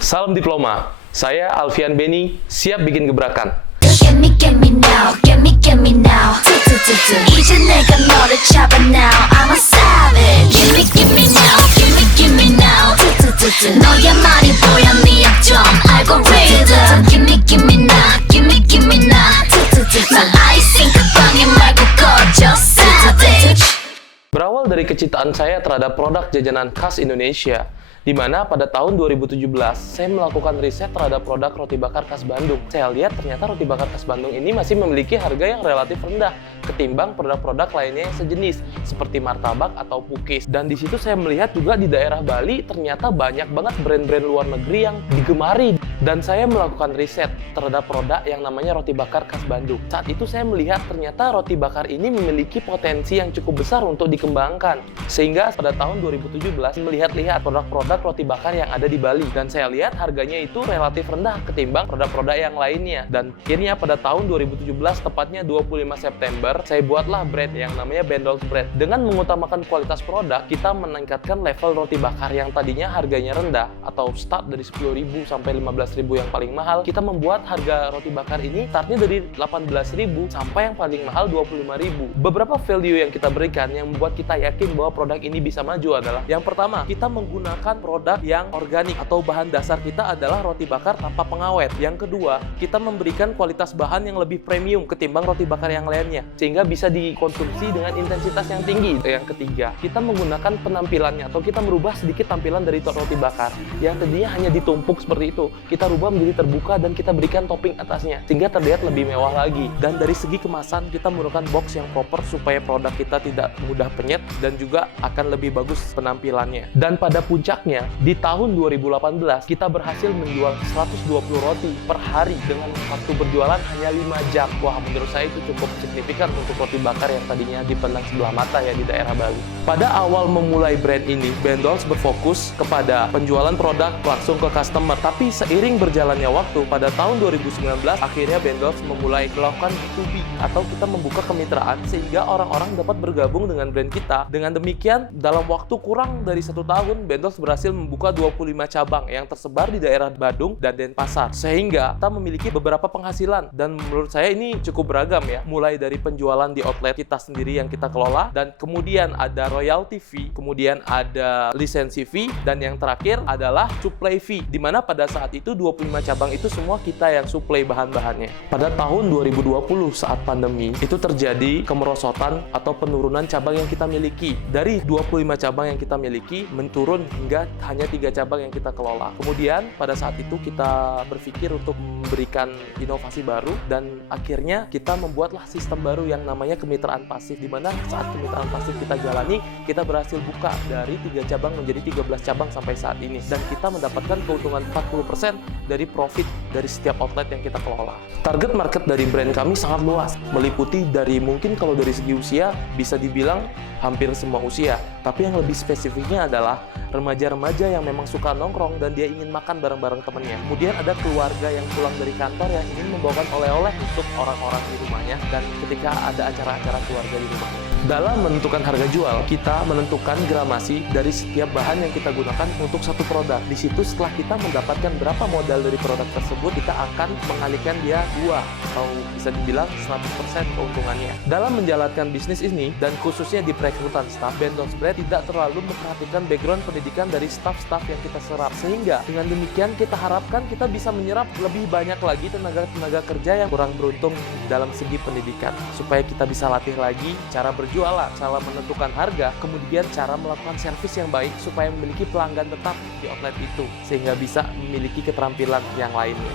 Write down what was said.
Salam diploma, saya Alfian Beni, siap bikin gebrakan. Get me now, get me now. 이제 내가 너를 잡아 now. I'm a savage. Give me now, give me now. 너야만이 보여 네 약점 알고리즘. Give me now, give me now. 나 아이싱 그 방에 말고 꺼져 savage. Berawal dari kecintaan saya terhadap produk jajanan khas Indonesia, di mana pada tahun 2017 saya melakukan riset terhadap produk roti bakar khas Bandung. Saya lihat ternyata roti bakar khas Bandung ini masih memiliki harga yang relatif rendah ketimbang produk-produk lainnya yang sejenis seperti martabak atau pukis. Dan di situ saya melihat juga di daerah Bali ternyata banyak banget brand-brand luar negeri yang digemari. Dan saya melakukan riset terhadap produk yang namanya roti bakar khas Bandung. Saat itu saya melihat ternyata roti bakar ini memiliki potensi yang cukup besar untuk dikembangkan. Sehingga pada tahun 2017 melihat-lihat produk-produk roti bakar yang ada di Bali. Dan saya lihat harganya itu relatif rendah ketimbang produk-produk yang lainnya. Dan akhirnya pada tahun 2017, tepatnya 25 September, saya buatlah brand yang namanya Bendol's Bread. Dengan mengutamakan kualitas produk, kita meningkatkan level roti bakar yang tadinya harganya rendah atau start dari 10.000 sampai 15.000 yang paling mahal. Kita membuat harga roti bakar ini startnya dari 18.000 sampai yang paling mahal 25.000. Beberapa value yang kita berikan yang membuat kita yakin bahwa produk ini bisa maju adalah yang pertama, kita menggunakan produk yang organik atau bahan dasar kita adalah roti bakar tanpa pengawet. Yang kedua, kita memberikan kualitas bahan yang lebih premium ketimbang roti bakar yang lainnya sehingga bisa dikonsumsi dengan intensitas yang tinggi. Yang ketiga, kita menggunakan penampilannya atau kita merubah sedikit tampilan dari roti bakar yang tadinya hanya ditumpuk seperti itu. Kita rubah menjadi terbuka dan kita berikan topping atasnya sehingga terlihat lebih mewah lagi. Dan dari segi kemasan, kita menggunakan box yang proper supaya produk kita tidak mudah penyet dan juga akan lebih bagus penampilannya. Dan pada puncaknya, di tahun 2018 kita berhasil menjual 120 roti per hari dengan waktu berjualan hanya 5 jam. Wah, menurut saya itu cukup signifikan untuk roti bakar yang tadinya dipandang sebelah mata ya di daerah Bali. Pada awal memulai brand ini, Bendol's berfokus kepada penjualan produk langsung ke customer. Tapi seiring berjalannya waktu, pada tahun 2019 akhirnya Bendol's memulai melakukan B2B atau kita membuka kemitraan sehingga orang-orang dapat bergabung dengan brand kita. Dengan demikian, dalam waktu kurang dari 1 tahun, Bendol's berhasil membuka 25 cabang yang tersebar di daerah Badung dan Denpasar. Sehingga kita memiliki beberapa penghasilan dan menurut saya ini cukup beragam ya. Mulai dari penjualan di outlet kita sendiri yang kita kelola, dan kemudian ada royalty fee, kemudian ada lisensi fee, dan yang terakhir adalah supply fee, di mana pada saat itu 25 cabang itu semua kita yang supply bahan-bahannya. Pada tahun 2020 saat pandemi, itu terjadi kemerosotan atau penurunan cabang yang kita miliki. Dari 25 cabang yang kita miliki, menurun hingga hanya 3 cabang yang kita kelola. Kemudian pada saat itu kita berpikir untuk memberikan inovasi baru dan akhirnya kita membuatlah sistem baru yang namanya kemitraan pasif, di mana saat kemitraan pasif kita jalani, kita berhasil buka dari 3 cabang menjadi 13 cabang sampai saat ini, dan kita mendapatkan keuntungan 40% dari profit dari setiap outlet yang kita kelola. Target market dari brand kami sangat luas, meliputi dari mungkin kalau dari segi usia bisa dibilang hampir semua usia, tapi yang lebih spesifiknya adalah remaja-remaja yang memang suka nongkrong dan dia ingin makan bareng-bareng temennya. Kemudian ada keluarga yang pulang dari kantor yang ingin membawakan oleh-oleh untuk orang-orang di rumahnya dan ketika ada acara-acara keluarga di rumahnya. Dalam menentukan harga jual, kita menentukan gramasi dari setiap bahan yang kita gunakan untuk satu produk. Di situ setelah kita mendapatkan berapa modal dari produk tersebut, kita akan mengalihkan dia 2 atau bisa dibilang 100% keuntungannya. Dalam menjalankan bisnis ini dan khususnya di perekrutan staff, Bendol's Bread tidak terlalu memperhatikan background pendidikan dari staff-staff yang kita serap. Sehingga dengan demikian kita harapkan kita bisa menyerap lebih banyak lagi tenaga kerja yang kurang beruntung dalam segi pendidikan. Supaya kita bisa latih lagi cara berjualan, cara menentukan harga, kemudian cara melakukan servis yang baik supaya memiliki pelanggan tetap di outlet itu sehingga bisa memiliki keterampilan yang lainnya.